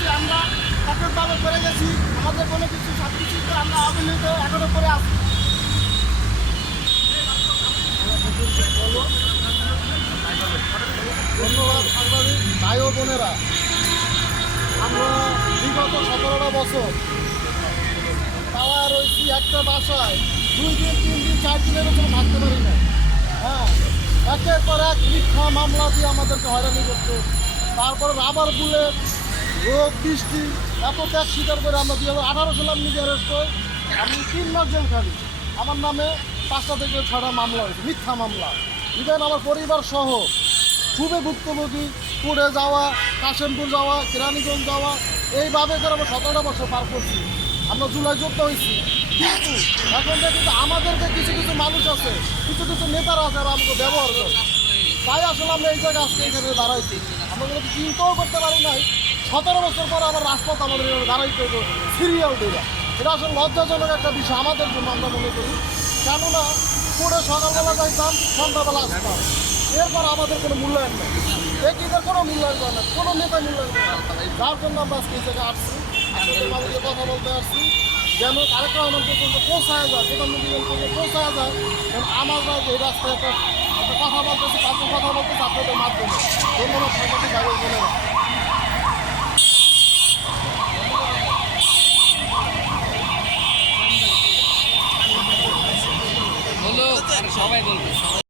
করছি, আমরা কঠোরভাবে করে গেছি, আমাদের কোনো কিছু সব কিছুতে আমরা অবহেলিত এখনো করে আছি। ধন্যবাদ সাংবাদিক ভাই ও বোনেরা। আমরা বিগত 17টা বছর পাওয়া রয়েছি একটা বাসায় 2 দিন 3 দিন 4 দিনের জন্য থাকতে পারি না। হ্যাঁ, একের পর এক মিথ্যা মামলা দিয়ে আমাদেরকে হয়রানি করতো। তারপরে রাবার বুলেট, রোগ বৃষ্টি, এত ত্যাগ স্বীকার করে আমরা 2018 সালে আমি নিজে অ্যারেস্ট হই। আমি 3 মাস জেল খালি। আমার নামে 5টা থেকে 6টা মামলা হয়েছে, মিথ্যা মামলা। ইভেন আমার পরিবার সহ খুবই ভুক্তভোগী। পুড়ে যাওয়া, কাশিমপুর যাওয়া, কেরানীগঞ্জ যাওয়া, এইভাবে করে আমরা 17টা বছর পার করছি। আমরা জুলাই যুদ্ধ হয়েছি, কিন্তু এখন কিন্তু আমাদেরকে কিছু কিছু মানুষ আছে, কিছু কিছু নেতারা আছে, আর আমাকে ব্যবহার করে। তাই আসলে আমরা এই জায়গায় আজকে এখানে দাঁড়াইছি। আমরা কিন্তু চিন্তাও করতে পারি নাই 17 বছর পর আবার রাজপথ আমাদের এখানে দাঁড়াইতে হবে সিরিয়াল দেওয়া। এটা আসলে লজ্জাজনক একটা বিষয় আমাদের জন্য, আমরা মনে করি। কেননা করে সকালবেলা যাইতাম, সন্ধ্যাবেলা আসতাম, এরপর আমাদের কোনো মূল্যায়ন নেই। এদের কোনো মূল্যায়ন করে না, কোনো নেতা মূল্যায়ন করে না। যার জন্য আমরা আজকে এই জায়গায় আসছি, আপনাদের মাঝে কথা বলতে আসছি, যেন তারেক রহমান পর্যন্ত পৌঁছায় যায়, প্রধানমন্ত্রী পর্যন্ত পৌঁছায় যায়। কারণ আমরা এই রাস্তায় একটা কথা বলতেছি, তাদের কথা বলতেছি আপনাদের মাধ্যমে। ধন্যবাদ সাংবাদিক ভাই বোনেরা।